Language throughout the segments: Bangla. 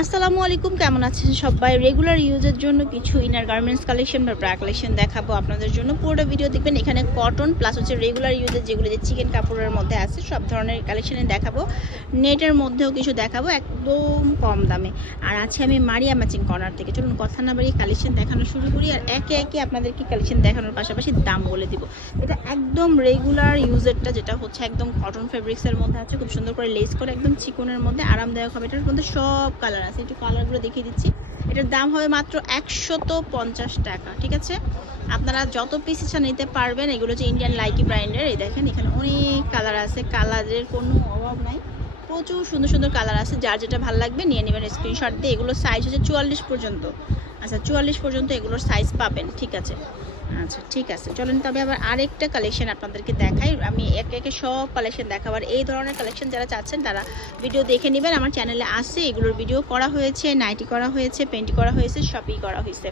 আসসালামু আলাইকুম, কেমন আছেন সবাই? রেগুলার ইউজের জন্য কিছু ইনার গার্মেন্টস কালেকশন বা ব্রা কালেকশন দেখাবো আপনাদের জন্য। পুরোটা ভিডিও দেখবেন, এখানে কটন প্লাস হচ্ছে রেগুলার ইউজের যেগুলো যে চিকেন কাপড়ের মধ্যে আছে, সব ধরনের কালেকশনে দেখাবো। নেটের মধ্যেও কিছু দেখাবো, একদম কম দামে। আর আছে আমি মারিয়া ম্যাচিং কর্নার থেকে। চলুন কথা না বাড়িয়ে কালেকশন দেখানো শুরু করি, আর একে একে আপনাদেরকে কালেকশন দেখানোর পাশাপাশি দাম বলে দিব। এটা একদম রেগুলার ইউজেরটা যেটা হচ্ছে একদম কটন ফেব্রিক্সের মধ্যে আছে। খুব সুন্দর করে লেস করে একদম চিকনের মধ্যে, আরামদায়ক হবে। এটার মধ্যে সব কালার আছে, একটু কালারগুলো দেখিয়ে দিচ্ছি। এটার দাম হবে মাত্র একশত পঞ্চাশ টাকা, ঠিক আছে? আপনারা যত পিস ইচ্ছা নিতে পারবেন, এগুলো হচ্ছে ইন্ডিয়ান লাইকি ব্র্যান্ডের এই দেখেন, এখানে অনেক কালার আছে কালারের কোনো অভাব নাই। প্রচুর সুন্দর সুন্দর কালার আছে, যার যেটা ভালো লাগবে নিয়ে নেবেন স্ক্রিনশট দিয়ে। এগুলোর সাইজ হচ্ছে চুয়াল্লিশ পর্যন্ত। আচ্ছা চুয়াল্লিশ পর্যন্ত এগুলোর সাইজ পাবেন, ঠিক আছে? আচ্ছা ঠিক আছে। চলেন তবে আবার আরেকটা কালেকশন আপনাদেরকে দেখাই। আমি একে একে সব কালেকশন দেখাবার এই ধরনের কালেকশন যারা চাচ্ছেন, তারা ভিডিও দেখে নেবেন। আমার চ্যানেলে আসে এগুলোর ভিডিও করা হয়েছে নাইটি করা হয়েছে পেন্টি করা হয়েছে, সবই করা হয়েছে।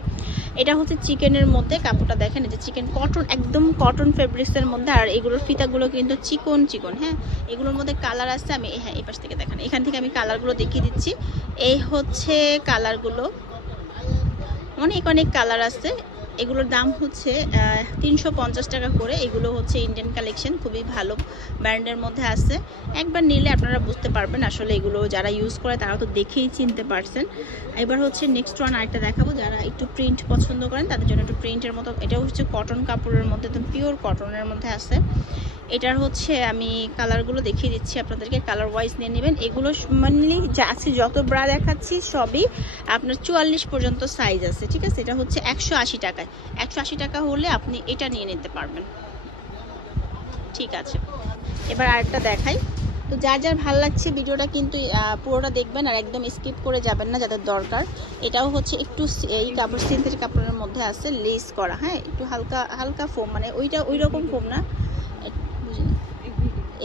এটা হচ্ছে চিকেনের মধ্যে, কাপড়টা দেখেন যে চিকেন কটন একদম কটন ফেব্রিক্সের মধ্যে। আর এগুলোর ফিতাগুলো কিন্তু চিকন চিকন হ্যাঁ? এগুলোর মধ্যে কালার আছে। আমি হ্যাঁ এই পাশ থেকে দেখেন। এখান থেকে আমি কালারগুলো দেখিয়ে দিচ্ছি। এই হচ্ছে কালারগুলো অনেক অনেক কালার আছে। এগুলোর দাম হচ্ছে তিনশো পঞ্চাশ টাকা করে। এগুলো হচ্ছে ইন্ডিয়ান কালেকশন খুবই ভালো ব্র্যান্ডের মধ্যে আছে। একবার নিলে আপনারা বুঝতে পারবেন আসলে এগুলো যারা ইউজ করে তারা তো দেখেই চিনতে পারছেন। এবার হচ্ছে নেক্সট ওয়ান আরেকটা দেখাবো, যারা একটু প্রিন্ট পছন্দ করেন, তাদের জন্য একটু প্রিন্টের মতো। এটাও হচ্ছে কটন কাপড়ের মধ্যে একদম পিওর কটনের মধ্যে আছে। এটার হচ্ছে আমি কালারগুলো দেখিয়ে দিচ্ছি আপনাদেরকে কালার ওয়াইজ নিয়ে নেবেন। এগুলো মানলি যা আছে, যত ব্রা দেখাচ্ছি, সবই আপনার চুয়াল্লিশ পর্যন্ত সাইজ আছে, ঠিক আছে? এটা হচ্ছে একশো আশি টাকায়। একশো আশি টাকা হলে আপনি এটা নিয়ে নিতে পারবেন। ঠিক আছে। এবার আরেকটা দেখাই। তো যার যার ভালো লাগছে ভিডিওটা কিন্তু পুরোটা দেখবেন আর একদম স্কিপ করে যাবেন না যাদের দরকার। এটাও হচ্ছে একটু এই কাপড়, সিনথেটিক কাপড়ের মধ্যে আছে, লেস করা। হ্যাঁ একটু হালকা হালকা ফোম মানে ওইটা ওই রকম ফোম না।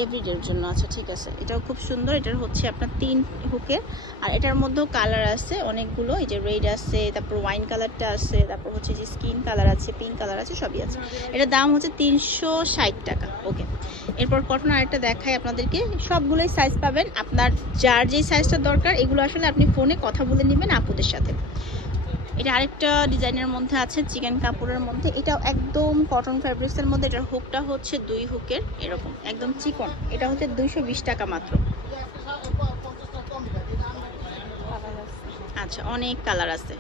এভরিডের জন্য। আচ্ছা ঠিক আছে। এটাও খুব সুন্দর। এটার হচ্ছে আপনার তিন হুকের। আর এটার মধ্যেও কালার আছে অনেকগুলো। এই যে রেড আছে, তারপর ওয়াইন কালারটা আছে, তারপর হচ্ছে যে স্কিন কালার আছে, পিঙ্ক কালার আছে, সবই আছে। এটার দাম হচ্ছে তিনশো ষাট টাকা। ওকে। এরপর কটন আরেকটা দেখাই আপনাদেরকে। সবগুলোই সাইজ পাবেন। আপনার যার যেই সাইজটা দরকার, এগুলো আসলে আপনি ফোনে কথা বলে নেবেন আপুদের সাথে। এটা আরেকটা ডিজাইনের মধ্যে আছে, চিকেন কাপড়ের মধ্যে। এটাও একদম কটন ফ্যাব্রিক্সের মধ্যে, এটার হুকটা হচ্ছে দুই হুকের, এরকম, একদম চিকন। এটা হচ্ছে দুইশো বিশ টাকা মাত্র। আচ্ছা অনেক কালার আছে।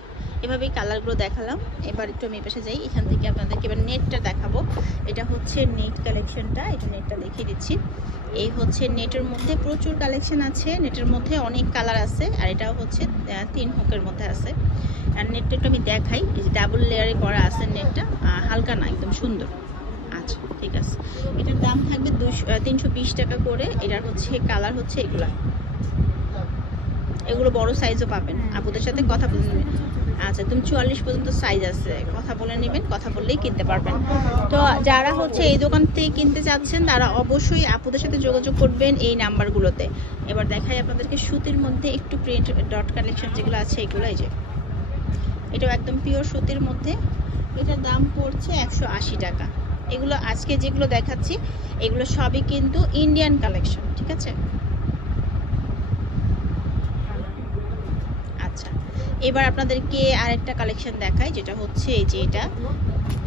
এভাবেই কালারগুলো দেখালাম। এবার একটু আমি পাশে যাই, এখান থেকে আপনাদেরকে এবার নেটটা দেখাবো। এটা হচ্ছে নেট কালেকশনটা এটা নেটটা দেখিয়ে দিচ্ছি। এই হচ্ছে নেটের মধ্যে প্রচুর কালেকশন আছে। নেটের মধ্যে অনেক কালার আছে, আর এটাও হচ্ছে তিন হুকের মধ্যে আছে। আর নেটটা একটু আমি দেখাই। এই যে ডাবল লেয়ারে করা আছে নেটটা হালকা না একদম সুন্দর। আচ্ছা ঠিক আছে। এটার দাম থাকবে দুশো তিনশো বিশ টাকা করে। এটার হচ্ছে কালার হচ্ছে এগুলা। এগুলো বড় সাইজও পাবেন। আপুদের সাথে কথা বলে নেবেন। আচ্ছা তুমি চুয়াল্লিশ পর্যন্ত সাইজ আছে। কথা বলে নেবেন কথা বললেই কিনতে পারবেন। তো যারা হচ্ছে এই দোকান থেকে কিনতে চাচ্ছেন তারা অবশ্যই আপুদের সাথে যোগাযোগ করবেন এই নাম্বারগুলোতে। এবার দেখাই আপনাদেরকে সুতির মধ্যে একটু প্রিন্ট ডট কালেকশন যেগুলো আছে এগুলো এই যে। এটাও একদম পিওর সুতির মধ্যে। এটার দাম পড়ছে একশো আশি টাকা। এগুলো আজকে যেগুলো দেখাচ্ছি, এগুলো সবই কিন্তু ইন্ডিয়ান কালেকশন ঠিক আছে? আচ্ছা এবার আপনাদেরকে আরেকটা কালেকশন দেখাই, যেটা হচ্ছে এই যে এটা।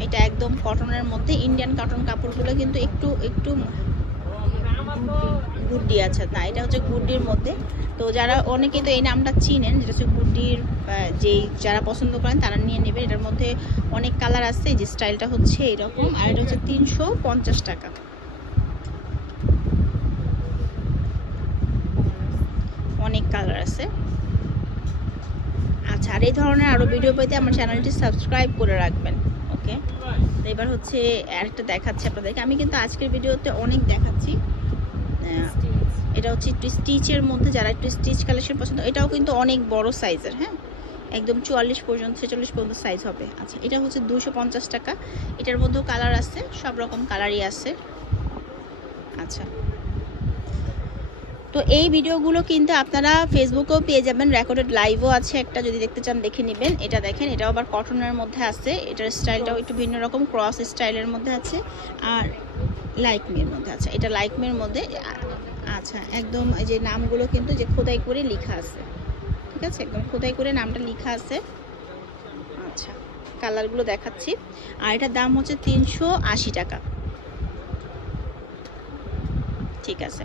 এটা একদম কটনের মধ্যে ইন্ডিয়ান কটন কাপড়গুলো কিন্তু একটু একটু গুড্ডি আচ্ছা না, এটা হচ্ছে গুড্ডির মধ্যে। তো যারা, অনেকে তো এই নামটা চিনেন, যেটা হচ্ছে গুড্ডির যেই যারা পছন্দ করেন, তারা নিয়ে নেবেন। এটার মধ্যে অনেক কালার আছে যে স্টাইলটা হচ্ছে এরকম, আর এটা হচ্ছে তিনশো পঞ্চাশ টাকা। অনেক কালার আছে। আচ্ছা আর এই ধরনের আরও ভিডিও পেতে আমার চ্যানেলটি সাবস্ক্রাইব করে রাখবেন ওকে এবার হচ্ছে আরেকটা দেখাচ্ছি আপনাদেরকে। আমি কিন্তু আজকের ভিডিওতে অনেক দেখাচ্ছি। এটা হচ্ছে একটু স্টিচের মধ্যে যারা একটু স্টিচ কালেকশন পছন্দ এটাও কিন্তু অনেক বড় সাইজের হ্যাঁ? একদম চুয়াল্লিশ পর্যন্ত ছেচল্লিশ পর্যন্ত সাইজ হবে। আচ্ছা এটা হচ্ছে দুশো পঞ্চাশ টাকা। এটার মধ্যেও কালার আছে সব রকম কালারই আছে। আচ্ছা। তো এই ভিডিওগুলো কিন্তু আপনারা ফেসবুকেও পেয়ে যাবেন। রেকর্ডেড লাইভও আছে একটা, যদি দেখতে চান দেখে নেবেন। এটা দেখেন, এটাও আবার কটনের মধ্যে আছে। এটার স্টাইলটাও একটু ভিন্ন রকম ক্রস স্টাইলের মধ্যে আছে আর লাইকমির মধ্যে আছে। এটা লাইকমির মধ্যে আচ্ছা একদম এই যে নামগুলো কিন্তু যে খোদাই করে লেখা আছে। ঠিক আছে? একদম খোদাই করে নামটা লেখা আছে। আচ্ছা কালারগুলো দেখাচ্ছি। আর এটার দাম হচ্ছে তিনশো আশি টাকা। ঠিক আছে।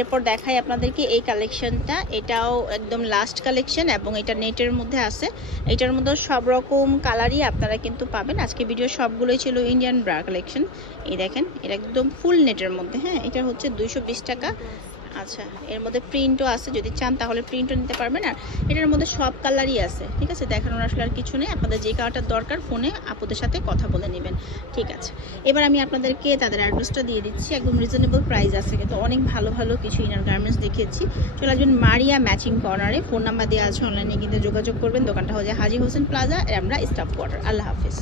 এরপর দেখাই আপনাদেরকে এই কালেকশনটা এটাও একদম লাস্ট কালেকশন এবং এটা নেটের মধ্যে আছে। এটার মধ্যে সব রকম কালারই আপনারা কিন্তু পাবেন। আজকে ভিডিও সবগুলোই ছিল ইন্ডিয়ান ব্রা কালেকশন এই দেখেন, এটা একদম ফুল নেটের মধ্যে হ্যাঁ? এটা হচ্ছে দুইশো টাকা। আচ্ছা এর মধ্যে প্রিন্টও আছে, যদি চান তাহলে প্রিন্টও নিতে পারবেন। আর এটার মধ্যে সব কালারই আছে, ঠিক আছে? দেখানোর আসলে আর কিছু নেই। আপনাদের যে কালারটা দরকার ফোনে আপুদের সাথে কথা বলে নেবেন, ঠিক আছে? এবার আমি আপনাদেরকে তাদের অ্যাড্রেসটা দিয়ে দিচ্ছি। একদম রিজনেবল প্রাইস আছে, কিন্তু অনেক ভালো ভালো কিছু ইনার গার্মেন্টস দেখিয়েছি। চলে আসবেন মারিয়া ম্যাচিং কর্নারে ফোন নাম্বার দেওয়া আছে অনলাইনে কিন্তু যোগাযোগ করবেন। দোকানটা হচ্ছে হাজি হোসেন প্লাজা আমরা স্টাফ কোয়ার্টার আল্লাহ হাফিজ।